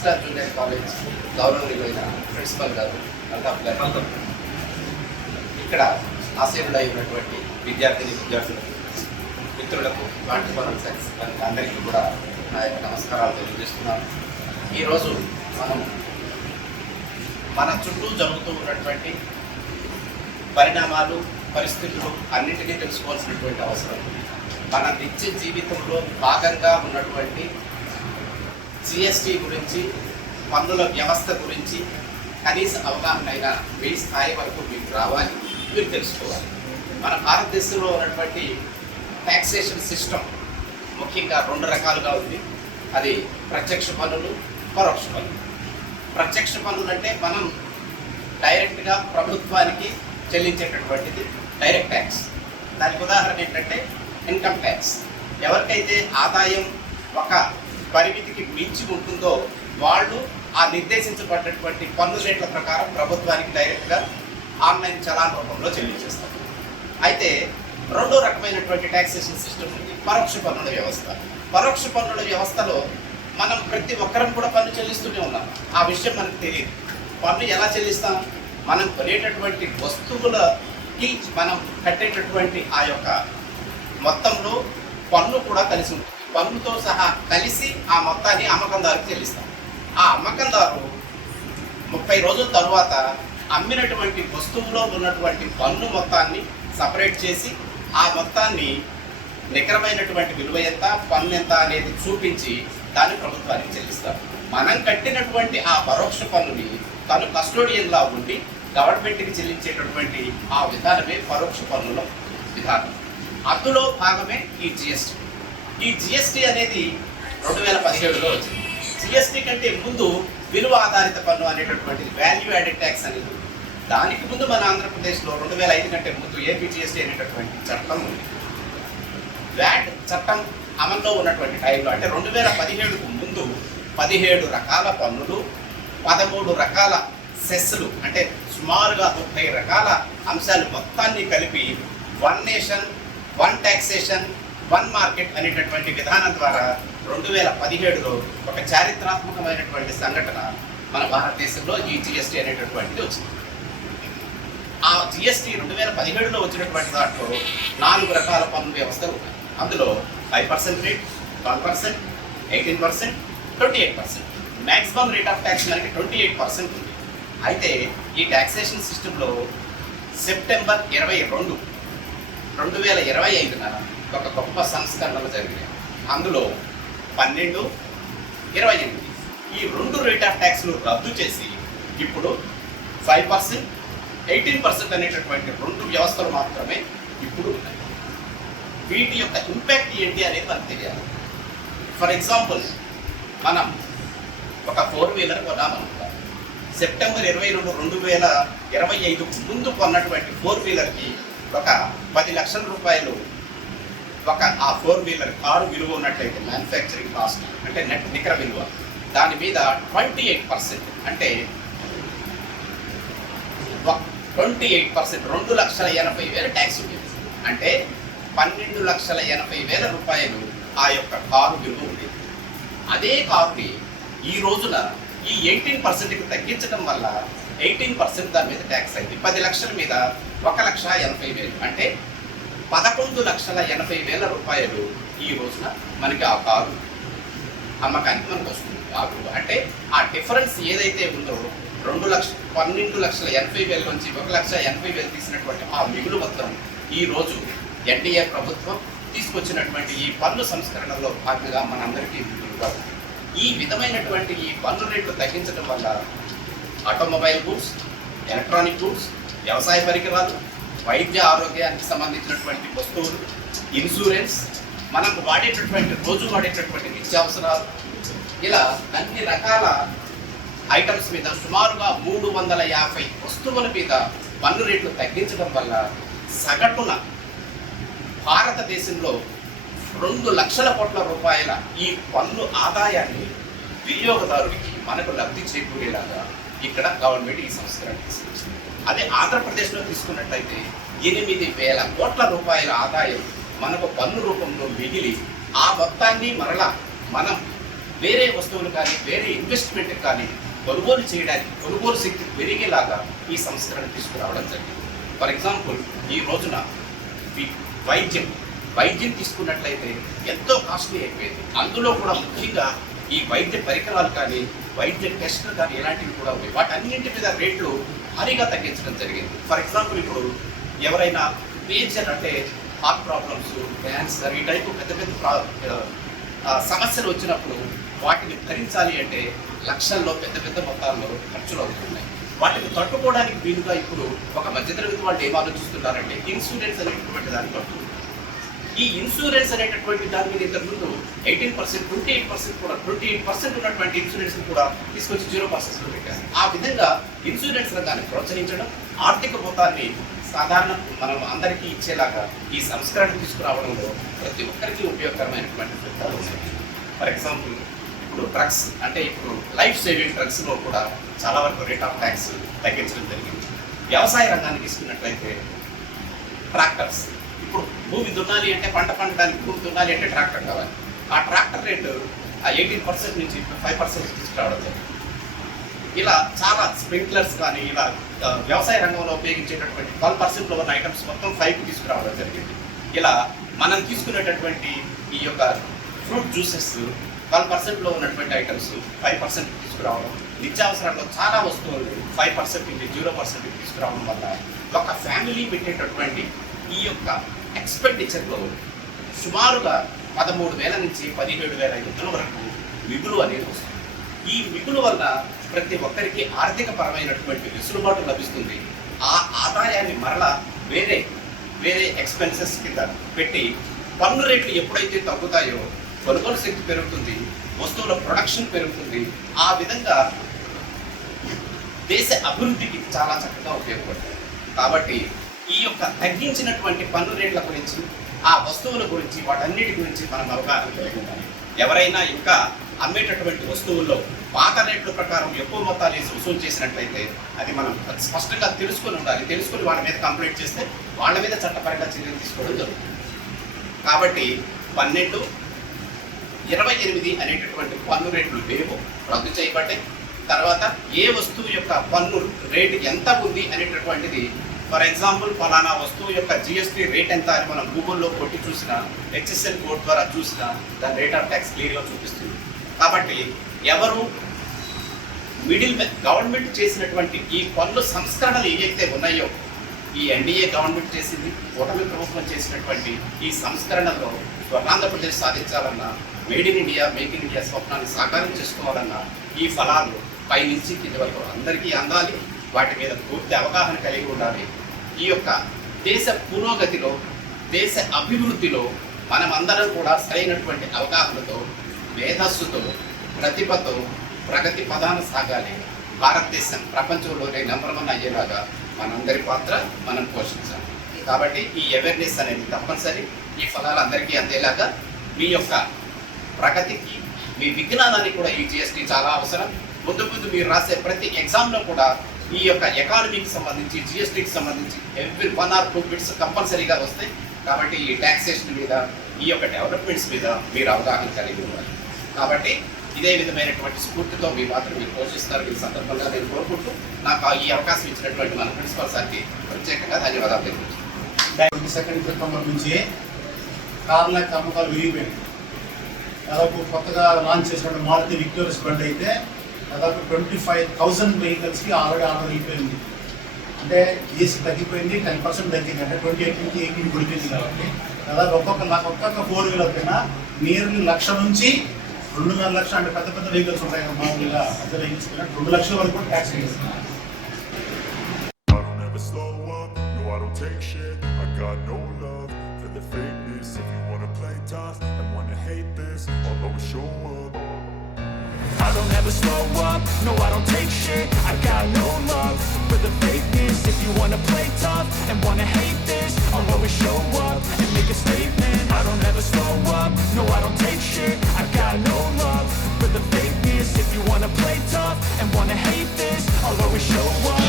Vista junior college గౌరవనీయులైన principal గారు అల్తాఫ్ గారు, ఇక్కడ ఆశీనులై ఉన్నటువంటి విద్యార్థులకు, మిత్రులకు, కాంట్రిబ్యూటర్ సైన్స్ అందరికీ కూడా నా యొక్క నమస్కారాలు తెలియజేస్తున్నాను. ఈరోజు మనం మన చుట్టూ జరుగుతూ ఉన్నటువంటి పరిణామాలు, పరిస్థితులు అన్నింటినీ తెలుసుకోవాల్సినటువంటి అవసరం. మన నిత్య జీవితంలో భాగంగా ఉన్నటువంటి జిఎస్టీ గురించి, పన్నుల వ్యవస్థ గురించి కనీస అవగాహన అయినా మీ స్థాయి వరకు మీకు రావాలి, మీరు తెలుసుకోవాలి. మన భారతదేశంలో ఉన్నటువంటి ట్యాక్సేషన్ సిస్టమ్ ముఖ్యంగా 2 రకాలుగా ఉంది. అది ప్రత్యక్ష పన్నులు, పరోక్ష పన్నులు. ప్రత్యక్ష పన్నులు అంటే మనం డైరెక్ట్గా ప్రభుత్వానికి చెల్లించేటటువంటిది డైరెక్ట్ ట్యాక్స్. దానికి ఉదాహరణ ఏంటంటే ఇన్కమ్ ట్యాక్స్. ఎవరికైతే ఆదాయం ఒక పరిమితికి మించి ఉంటుందో వాళ్ళు ఆ నిర్దేశించబడినటువంటి పన్ను రేట్ల ప్రకారం ప్రభుత్వానికి డైరెక్ట్గా ఆన్లైన్ చలాన్ రూపంలో చెల్లించేస్తారు. అయితే 2వ రకమైనటువంటి ట్యాక్సేషన్ సిస్టమ్ ఉంది, పరోక్ష పన్నుల వ్యవస్థ. పరోక్ష పన్నుల వ్యవస్థలో మనం ప్రతి ఒక్కరం కూడా పన్ను చెల్లిస్తూనే ఉన్నాం. ఆ విషయం మనకు తెలియదు. పన్ను ఎలా చెల్లిస్తాం? మనం కొనేటటువంటి వస్తువులకి మనం కట్టేటటువంటి ఆ యొక్క మొత్తంలో పన్ను కూడా కలిసి ఉంటుంది. పన్నుతో సహా కలిసి ఆ మొత్తాన్ని అమ్మకందారుకు చెల్లిస్తాం. ఆ అమ్మకందారు 30 రోజుల తర్వాత అమ్మినటువంటి వస్తువులో ఉన్నటువంటి పన్ను మొత్తాన్ని సపరేట్ చేసి ఆ మొత్తాన్ని నికరమైనటువంటి విలువ ఎంత, పన్ను ఎంత అనేది చూపించి దాన్ని ప్రభుత్వానికి చెల్లిస్తారు. మనం కట్టినటువంటి ఆ పరోక్ష పన్నుని తను కస్టోడియన్లా ఉండి గవర్నమెంట్కి చెల్లించేటటువంటి ఆ విధానమే పరోక్ష పన్నుల విధానం. అందులో భాగమే ఈ జిఎస్టీ. ఈ జిఎస్టీ అనేది 2017లో వచ్చింది. జిఎస్టీ కంటే ముందు విలువ ఆధారిత పన్ను అనేటటువంటిది, వాల్యూ యాడెడ్ ట్యాక్స్ అనేది. దానికి ముందు మన ఆంధ్రప్రదేశ్లో 2005 కంటే ముందు ఏపీ జిఎస్టీ అనేటటువంటి చట్టం ఉంది. వ్యాట్ చట్టం అమల్లో ఉన్నటువంటి టైంలో అంటే 2017కు ముందు 17 రకాల పన్నులు, 13 రకాల సెస్లు, అంటే సుమారుగా 30 రకాల అంశాలు మొత్తాన్ని కలిపి 1 నేషన్ 1 ట్యాక్సేషన్ 1 మార్కెట్ అనేటటువంటి విధానం ద్వారా 2017లో ఒక చారిత్రాత్మకమైనటువంటి సంఘటన మన భారతదేశంలో ఈ జిఎస్టీ అనేటటువంటిది వచ్చింది. ఆ జిఎస్టీ 2017లో వచ్చినటువంటి దాంట్లో 4 రకాల పన్ను వ్యవస్థలు ఉన్నాయి. అందులో 5% rate, 12%, 18%, 28%. Maximum rate of tax మనకి 28% ఉంది. అయితే ఈ ట్యాక్సేషన్ సిస్టంలో సెప్టెంబర్ 22, 2025న ఒక గొప్ప సంస్కరణలు జరిగినాయి. అందులో 12, 28 ఈ 2 రేట్ ఆఫ్ ట్యాక్స్లు రద్దు చేసి ఇప్పుడు 5%, 18% అనేటటువంటి 2 వ్యవస్థలు మాత్రమే ఇప్పుడు ఉన్నాయి. వీటి యొక్క ఇంపాక్ట్ ఏంటి అనేది మనకు తెలియాలి. ఫర్ ఎగ్జాంపుల్, మనం ఒక 4 వీలర్ కొనామనుకుంటాం. సెప్టెంబర్ 22, 2025కు ముందు కొన్నటువంటి 4 వీలర్కి ఒక 10 లక్షల రూపాయలు ఒక ఆ 4 వీలర్ కారు విలువ ఉన్నట్లయితే మ్యానుఫ్యాక్చరింగ్ కాస్ట్ అంటే నెట్ నికర విలువ, దాని మీద 28% అంటే 28% 2,80,000 ట్యాక్స్ ఉండేది. అంటే 12,80,000 రూపాయలు ఆ యొక్క కారు విలువ ఉండేది. అదే కారుని ఈ రోజున ఈ 18%కి తగ్గించడం వల్ల 18% దాని మీద ట్యాక్స్ అయింది. 10 లక్షల మీద 1,80,000 అంటే 11,80,000 రూపాయలు ఈ రోజున మనకి ఆ కారు అమ్మకానికి మనకు వస్తుంది. అంటే ఆ డిఫరెన్స్ ఏదైతే ఉందో 12,80,000 నుంచి 1,80,000 తీసినటువంటి ఆ మిగులు మొత్తం ఈ రోజు ఎన్డీఏ ప్రభుత్వం తీసుకొచ్చినటువంటి ఈ పన్ను సంస్కరణలో భాగంగా మనందరికీ ఈ విధమైనటువంటి ఈ పన్ను రేట్లు తగ్గించడం వల్ల ఆటోమొబైల్ గూడ్స్, ఎలక్ట్రానిక్ గూడ్స్, వ్యవసాయ పరికరాలు, వైద్య ఆరోగ్యానికి సంబంధించినటువంటి వస్తువులు, ఇన్సూరెన్స్, మనకు వాడేటటువంటి రోజు వాడేటటువంటి నిత్యావసరాలు, ఇలా అన్ని రకాల ఐటమ్స్ మీద సుమారుగా 350 వస్తువుల మీద పన్ను రేట్లు తగ్గించడం వల్ల సగటున భారతదేశంలో 2 లక్షల కోట్ల రూపాయల ఈ పన్ను ఆదాయాన్ని వినియోగదారుడికి మనకు లబ్ధి చేకూరేలాగా ఇక్కడ గవర్నమెంట్ ఈ సంస్కరణ తీసుకొచ్చింది. అదే ఆంధ్రప్రదేశ్లో తీసుకున్నట్లయితే 8,000 కోట్ల రూపాయల ఆదాయం మనకు పన్ను రూపంలో మిగిలి ఆ మొత్తాన్ని మరలా మనం వేరే వస్తువులు కానీ వేరే ఇన్వెస్ట్మెంట్ కానీ కొనుగోలు చేయడానికి కొనుగోలు శక్తి పెరిగేలాగా ఈ సంస్కరణ తీసుకురావడం జరిగింది. ఫర్ ఎగ్జాంపుల్ ఈ రోజున వైద్యం తీసుకున్నట్లయితే ఎంతో కాస్ట్లీ అయిపోయింది. అందులో కూడా ముఖ్యంగా ఈ వైద్య పరికరాలు కానీ వైద్య టెస్టులు కానీ ఇలాంటివి కూడా ఉన్నాయి. వాటన్నింటి మీద రేట్లు భారీగా తగ్గించడం జరిగింది. ఫర్ ఎగ్జాంపుల్ ఇప్పుడు ఎవరైనా మేజర్ అంటే హార్ట్ ప్రాబ్లమ్స్, క్యాన్సర్ ఈ టైపు పెద్ద పెద్ద సమస్యలు వచ్చినప్పుడు వాటిని భరించాలి అంటే లక్షల్లో పెద్ద పెద్ద మొత్తాల్లో ఖర్చులు అవుతున్నాయి. వాటిని తట్టుకోవడానికి వీలుగా ఇప్పుడు ఒక మధ్యతరగతి వాళ్ళు ఏం ఆలోచిస్తున్నారంటే ఇన్సూరెన్స్ అనేటటువంటి దాన్ని పడుతుంది. ఈ ఇన్సూరెన్స్ అనేటటువంటి దాని మీద ఇంతకుముందు 18%, 28% కూడా 28% ఉన్నటువంటి ఇన్సూరెన్స్ కూడా తీసుకొచ్చి 0% పెట్టారు. ఆ విధంగా ఇన్సూరెన్స్ రంగాన్ని ప్రోత్సహించడం, ఆర్థిక మొత్తాన్ని సాధారణ మనం అందరికీ ఇచ్చేలాగా ఈ సంస్కరణ తీసుకురావడంలో ప్రతి ఒక్కరికి ఉపయోగకరమైనటువంటి ఫలితాలు ఉన్నాయి. ఫర్ ఎగ్జాంపుల్ ఇప్పుడు డ్రగ్స్ అంటే ఇప్పుడు లైఫ్ సేవింగ్ డ్రగ్స్లో కూడా చాలా వరకు రేట్ ఆఫ్ ట్యాక్స్ తగ్గించడం జరిగింది. వ్యవసాయ రంగాన్ని తీసుకున్నట్లయితే ట్రాక్టర్స్, ఇప్పుడు భూమి దున్నాలి అంటే పంట పండడానికి భూమి దున్నాలి అంటే ట్రాక్టర్ కావాలి. ఆ ట్రాక్టర్ రేటు 18% నుంచి 5% తీసుకురావడం జరిగింది. ఇలా చాలా స్ప్రింక్లర్స్ కానీ ఇలా వ్యవసాయ రంగంలో ఉపయోగించేటటువంటి 12%లో ఉన్న ఐటమ్స్ మొత్తం 5కి తీసుకురావడం జరిగింది. ఇలా మనం తీసుకునేటటువంటి ఈ యొక్క ఫ్రూట్ జ్యూసెస్ 12%లో ఉన్నటువంటి ఐటమ్స్ 5% తీసుకురావడం, నిత్యావసరాల్లో చాలా వస్తువులు 5% నుంచి 0% తీసుకురావడం వల్ల ఒక ఫ్యామిలీ పెట్టేటటువంటి ఈ యొక్క ఎక్స్పెండిచర్లో సుమారుగా 13,000 నుంచి 17,500 వరకు మిగులు అనేది వస్తుంది. ఈ మిగులు వల్ల ప్రతి ఒక్కరికి ఆర్థిక పరమైనటువంటి వెసులుబాటు లభిస్తుంది. ఆ ఆదాయాన్ని మరలా వేరే ఎక్స్పెన్సెస్ కింద పెట్టి పన్ను రేట్లు ఎప్పుడైతే తగ్గుతాయో కొనుగోలు శక్తి పెరుగుతుంది, వస్తువుల ప్రొడక్షన్ పెరుగుతుంది. ఆ విధంగా దేశ అభివృద్ధికి చాలా చక్కగా ఉపయోగపడుతుంది. కాబట్టి ఈ యొక్క తగ్గించినటువంటి పన్ను రేట్ల గురించి, ఆ వస్తువుల గురించి, వాటన్నిటి గురించి మనం అవగాహన కలిగి ఉండాలి. ఎవరైనా ఇంకా అమ్మేటటువంటి వస్తువుల్లో పాత రేట్ల ప్రకారం ఎక్కువ మొత్తాలు వేసి వసూలు చేసినట్లయితే అది మనం స్పష్టంగా తెలుసుకొని ఉండాలి. తెలుసుకొని వాళ్ళ మీద కంప్లైంట్ చేస్తే వాళ్ళ మీద చట్టపరంగా చర్యలు తీసుకోవడం జరుగుతుంది. కాబట్టి 12, 28 అనేటటువంటి పన్ను రేట్లు లేవు, రద్దు చేయబడ్డాయి. తర్వాత ఏ వస్తువు యొక్క పన్ను రేటు ఎంత ఉంది అనేటటువంటిది, ఫర్ ఎగ్జాంపుల్ ఫలానా వస్తువు యొక్క జిఎస్టీ రేట్ ఎంత అని మనం గూగుల్లో కొట్టి చూసినా, హెచ్ఎస్ఎన్ కోడ్ ద్వారా చూసినా దాని రేట్ ఆఫ్ ట్యాక్స్ క్లియర్గా చూపిస్తుంది. కాబట్టి ఎవరు గవర్నమెంట్ చేసినటువంటి ఈ పన్ను సంస్కరణలు ఏవైతే ఉన్నాయో, ఈ ఎన్డీఏ గవర్నమెంట్ చేసింది, కూటమి ప్రభుత్వం చేసినటువంటి ఈ సంస్కరణలో స్వర్ణాంధ్రప్రదేశ్ సాధించాలన్నా, made in India, make in India స్వప్నాన్ని సాకారం చేసుకోవాలన్నా ఈ ఫలాలు పై నుంచి కింది వరకు అందరికీ అందాలి. వాటి మీద పూర్తి అవగాహన కలిగి ఉండాలి. ఈ యొక్క దేశ పురోగతిలో, దేశ అభివృద్ధిలో మనమందరం కూడా సరైనటువంటి అవగాహనతో, మేధస్సుతో, ప్రతిభతో ప్రగతి పదాన సాగాలి. భారతదేశం ప్రపంచంలోనే నెంబర్ 1 అయ్యేలాగా మనందరి పాత్ర మనం పోషించాలి. కాబట్టి ఈ అవేర్నెస్ అనేది తప్పనిసరి. ఈ ఫలాలు అందరికీ అందేలాగా మీ యొక్క ప్రగతికి, మీ విజ్ఞానానికి కూడా ఈ జిఎస్టీ చాలా అవసరం. ముందు మీరు రాసే ప్రతి ఎగ్జామ్లో కూడా ఈ యొక్క ఎకానమీకి సంబంధించి, జిఎస్టీకి సంబంధించి ఎవ్రీ 1 or 2 బిట్స్ కంపల్సరీగా వస్తాయి. కాబట్టి ఈ ట్యాక్సేషన్ మీద, ఈ యొక్క డెవలప్మెంట్స్ మీద మీరు అవగాహన కలిగి ఉండాలి. కాబట్టి ఇదే విధమైనటువంటి స్ఫూర్తితో మీ మాత్రం మీరు పోషిస్తారు. ఈ సందర్భంగా నేను కోరుకుంటూ నాకు ఈ అవకాశం ఇచ్చినటువంటి మన ప్రిన్సిపల్ సార్కి ప్రత్యేకంగా ధన్యవాదాలు తెలియజేస్తున్నాను. 22 సెప్టెంబర్ నుంచి కార్ల అమ్మకాలు విరిగిపోయింది. దాదాపు కొత్తగా లాంచ్ చేసిన మారుతి విక్టోరియస్ బండి అయితే దాదాపు 25,000 వెహికల్స్కి ఆల్రెడీ ఆర్డర్ అయిపోయింది. అంటే జీఎస్టీ తగ్గిపోయింది, 10% తగ్గింది. అంటే 28 నుంచి 18 గుడిపోయింది. కాబట్టి దాదాపు ఒక్కొక్క 4 వీలర్ పైన నియర్లీ 1,00,000 నుంచి 2.5 లక్షలు, అంటే పెద్ద పెద్ద వెహికల్స్ ఉంటాయి కదా, మామూలుగా పెద్ద వెహికల్స్ పైన 2 లక్షల వరకు కూడా ట్యాక్స్ వేస్తున్నారు. I don't ever slow up, no I don't take shit. I got no love for the fakeness. If you wanna play tough and wanna hate this, I'll always show up and make a statement. I don't ever slow up, no I don't take shit. I got no love for the fakeness. If you wanna play tough and wanna hate this, I'll always show up